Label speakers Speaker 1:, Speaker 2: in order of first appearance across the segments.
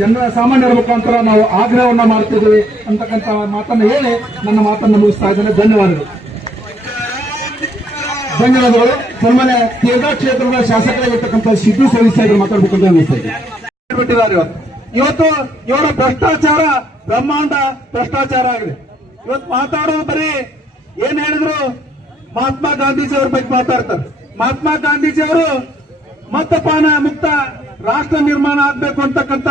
Speaker 1: ಜನರ ಸಾಮಾನ್ಯರ ಮುಖಾಂತರ ನಾವು ಆಗ್ರಹವನ್ನ ಮಾಡ್ತಿದ್ದೀವಿ ಅಂತಕ್ಕಂತ ಮಾತನ್ನ ಹೇಳಿ ನನ್ನ ಮಾತನ್ನು ಮುಗಿಸ್ತಾ ಇದ್ದೇನೆ. ಧನ್ಯವಾದಗಳು. ಧನ್ಯವಾದಗಳು. ಸನ್ಮಾನ್ಯ ತೀರ್ಥ ಕ್ಷೇತ್ರದ ಶಾಸಕರಾಗಿರ್ತಕ್ಕಂಥ ಸಿದ್ದು ಸೋಲಿಸ್ ಮಾತಾಡ್ಬೇಕು ಅಂತ ಇವತ್ತು. ಇವರ ಭ್ರಷ್ಟಾಚಾರ ಬ್ರಹ್ಮಾಂಡ ಭ್ರಷ್ಟಾಚಾರ ಆಗಿದೆ. ಇವತ್ತು ಮಾತಾಡೋದು ಬರೀ ಏನ್ ಹೇಳಿದ್ರು ಮಹಾತ್ಮ ಗಾಂಧೀಜಿ ಅವ್ರ ಬಗ್ಗೆ ಮಾತಾಡ್ತಾರೆ. ಮಹಾತ್ಮ ಗಾಂಧೀಜಿ ಅವರು ಮತ್ತಪಾನ ಮುಕ್ತ ರಾಷ್ಟ್ರ ನಿರ್ಮಾಣ ಆಗ್ಬೇಕು ಅಂತಕ್ಕಂತ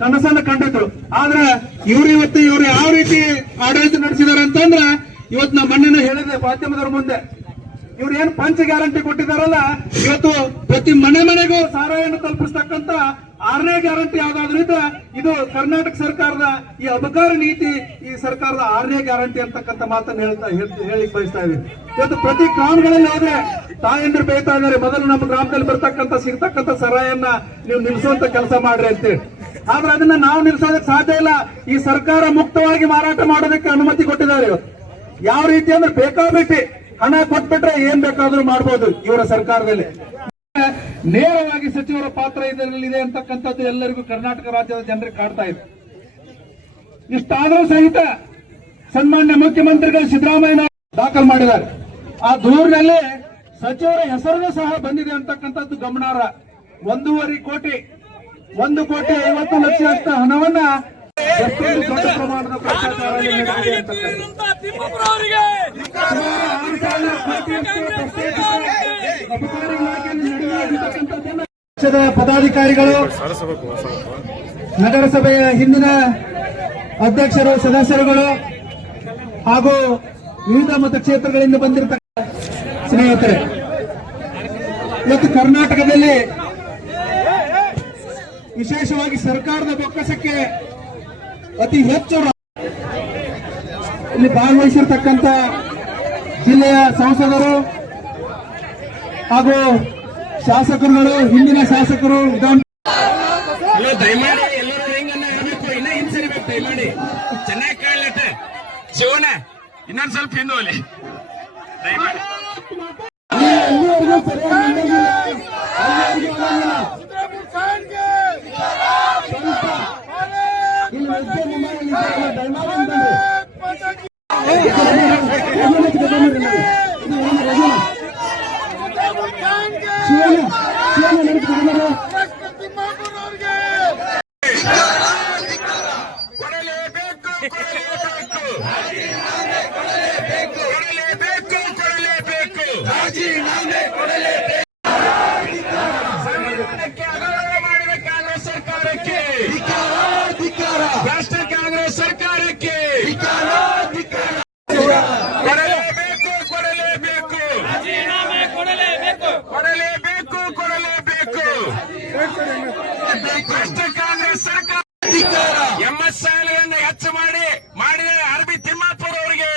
Speaker 1: ಕನಸನ್ನ ಕಂಡಿದ್ರು. ಆದ್ರೆ ಇವ್ರು ಇವತ್ತು ಇವ್ರು ಯಾವ ರೀತಿ ಆಡಳಿತ ನಡೆಸಿದಾರೆ ಅಂತಂದ್ರ ಇವತ್ತು ನಮ್ಮ ಮಣ್ಣಿನ ಹೇಳಿದೆ ಮಾಧ್ಯಮದವ್ರ ಮುಂದೆ. ಇವ್ರು ಏನ್ ಪಂಚ ಗ್ಯಾರಂಟಿ ಕೊಟ್ಟಿದಾರಲ್ಲ ಇವತ್ತು ಪ್ರತಿ ಮನೆ ಮನೆಗೂ ಸಾರಾಯನ್ನು ತಲುಪಿಸ್ತಕ್ಕಂತ ಆರನೇ ಗ್ಯಾರಂಟಿ ಯಾವ್ದಾದ್ರಿಂದ ಇದು ಕರ್ನಾಟಕ ಸರ್ಕಾರದ ಈ ಅಬಕಾರ ನೀತಿ ಈ ಸರ್ಕಾರದ ಆರನೇ ಗ್ಯಾರಂಟಿ ಅಂತಕ್ಕಂಥ ಮಾತನ್ನು ಹೇಳ್ತಾ ಹೇಳಿ ಬಯಸ್ತಾ ಇದೀವಿ ಇವತ್ತು ಪ್ರತಿ ಗ್ರಾಮಗಳಲ್ಲಿ ಹೋದ್ರೆ ತಾಯಂದ್ರು ಬೇಯ್ತಾ ಇದ್ದಾರೆ, ಮೊದಲು ನಮ್ಮ ಗ್ರಾಮದಲ್ಲಿ ಬರ್ತಕ್ಕಂಥ ಸಿಗ್ತಕ್ಕಂಥ ಸರಾಯನ್ನ ನೀವು ನಿಲ್ಲಿಸುವಂತ ಕೆಲಸ ಮಾಡ್ರಿ ಅಂತೇಳಿ. ಆದ್ರೆ ಅದನ್ನ ನಾವು ನಿಲ್ಸೋದಕ್ಕೆ ಸಾಧ್ಯ ಇಲ್ಲ. ಈ ಸರ್ಕಾರ ಮುಕ್ತವಾಗಿ ಮಾರಾಟ ಮಾಡೋದಕ್ಕೆ ಅನುಮತಿ ಕೊಟ್ಟಿದ್ದಾರೆ ಇವತ್ತು. ಯಾವ ರೀತಿ ಅಂದ್ರೆ ಬೇಕಾಬಿಟ್ಟಿ ಹಣ ಕೊಟ್ಬಿಟ್ರೆ ಏನ್ ಬೇಕಾದ್ರೂ ಮಾಡ್ಬೋದು ಇವರ ಸರ್ಕಾರದಲ್ಲಿ. ನೇರವಾಗಿ ಸಚಿವರ ಪಾತ್ರ ಇದರಲ್ಲಿದೆ ಅಂತಕ್ಕಂಥದ್ದು ಎಲ್ಲರಿಗೂ ಕರ್ನಾಟಕ ರಾಜ್ಯದ ಜನರಿಗೆ ಕಾಡ್ತಾ ಇದೆ. ಇಷ್ಟಾದರೂ ಸಹಿತ ಸನ್ಮಾನ್ಯ ಮುಖ್ಯಮಂತ್ರಿಗಳು ಸಿದ್ದರಾಮಯ್ಯ ದಾಖಲು ಮಾಡಿದ್ದಾರೆ. ಆ ದೂರಿನಲ್ಲಿ ಸಚಿವರ ಹೆಸರು ಸಹ ಬಂದಿದೆ ಅಂತಕ್ಕಂಥದ್ದು ಗಮನಾರ್ಹ. ಒಂದೂವರೆ ಕೋಟಿ ಒಂದು ಕೋಟಿ ಐವತ್ತು ಲಕ್ಷ ಹಣವನ್ನ ದೊಡ್ಡ ಪ್ರಮಾಣದ ಭ್ರಷ್ಟಾಚಾರ ಪಕ್ಷದ ಪದಾಧಿಕಾರಿಗಳು, ನಗರಸಭೆಯ ಹಿಂದಿನ ಅಧ್ಯಕ್ಷರು, ಸದಸ್ಯರುಗಳು ಹಾಗೂ ವಿವಿಧ ಮತಕ್ಷೇತ್ರಗಳಿಂದ ಬಂದಿರತಕ್ಕ ಸ್ನೇಹಿತರೆ, ಇವತ್ತು ಕರ್ನಾಟಕದಲ್ಲಿ ವಿಶೇಷವಾಗಿ ಸರ್ಕಾರದ ಬೊಕ್ಕಸಕ್ಕೆ ಅತಿ ಹೆಚ್ಚು ಇಲ್ಲಿ ಭಾಗವಹಿಸಿರ್ತಕ್ಕಂಥ ಜಿಲ್ಲೆಯ ಸಂಸದರು ಹಾಗೂ ಶಾಸಕರುಗಳು ಹಿಂದಿನ ಶಾಸಕರು ವಿಧಾನ
Speaker 2: ದಯಮಾಡಿ ಎಲ್ಲರೂ ಹೆಂಗನ್ನ ಇರಬೇಕು ಇನ್ನ ಹಿಂಸರಿಬೇಕು ದಯಮಾಡಿ. ಚೆನ್ನಾಗಿ ಕಾಣ್ಲತ್ತ. ಜೀವನ ಇನ್ನೊಂದ್ ಸ್ವಲ್ಪ ಹಿಂದೂ ಅಲ್ಲಿ ದಯಮಾಡಿ
Speaker 1: ಎಲ್ಲಿವರೆಗೂ ಸರಿಯಾಗಿ ನಿಲ್ಲೋದಿಲ್ಲ, ಅಲ್ಲಿವರೆಗೂ ಹೋಗೋದಿಲ್ಲ. ಸ್ವಲ್ಪ ಇಲ್ಲಿ ಉದ್ಯಮ ಮಾಡಲಿಕ್ಕೆ ದಯಮಾಡಿ ಬಂದ್ಬಿಡಿ. ಶಿವನ ಶಿವನ ನಡೆಸ್ಕೊಂಡು
Speaker 2: ಕೊಡಲೇಬೇಕು ಕೊಡಲೇಬೇಕು ಕೊಡಲೇಬೇಕು ಕೊಡಲೇಬೇಕು ಸಂವಿಧಾನಕ್ಕೆ ಅಗೌರವ ಮಾಡಿದ ಕಾಂಗ್ರೆಸ್ ಸರ್ಕಾರಕ್ಕೆ ರಾಷ್ಟ್ರ ಕಾಂಗ್ರೆಸ್ ಸರ್ಕಾರಕ್ಕೆ ಕೊಡಲೇಬೇಕು. ಕೊಡಲೇಬೇಕು ಕೊಡಲೇಬೇಕು ಕೊಡಲೇಬೇಕು ರಾಷ್ಟ್ರ ಕಾಂಗ್ರೆಸ್ ಸರ್ಕಾರ ಎಂಎಸ್ ಶಾಲೆಯನ್ನು ಹೆಚ್ಚು ಮಾಡಿ ಮಾಡಿದ ಅರಬಿ ತಿಮ್ಮಾಪುರ ಅವರಿಗೆ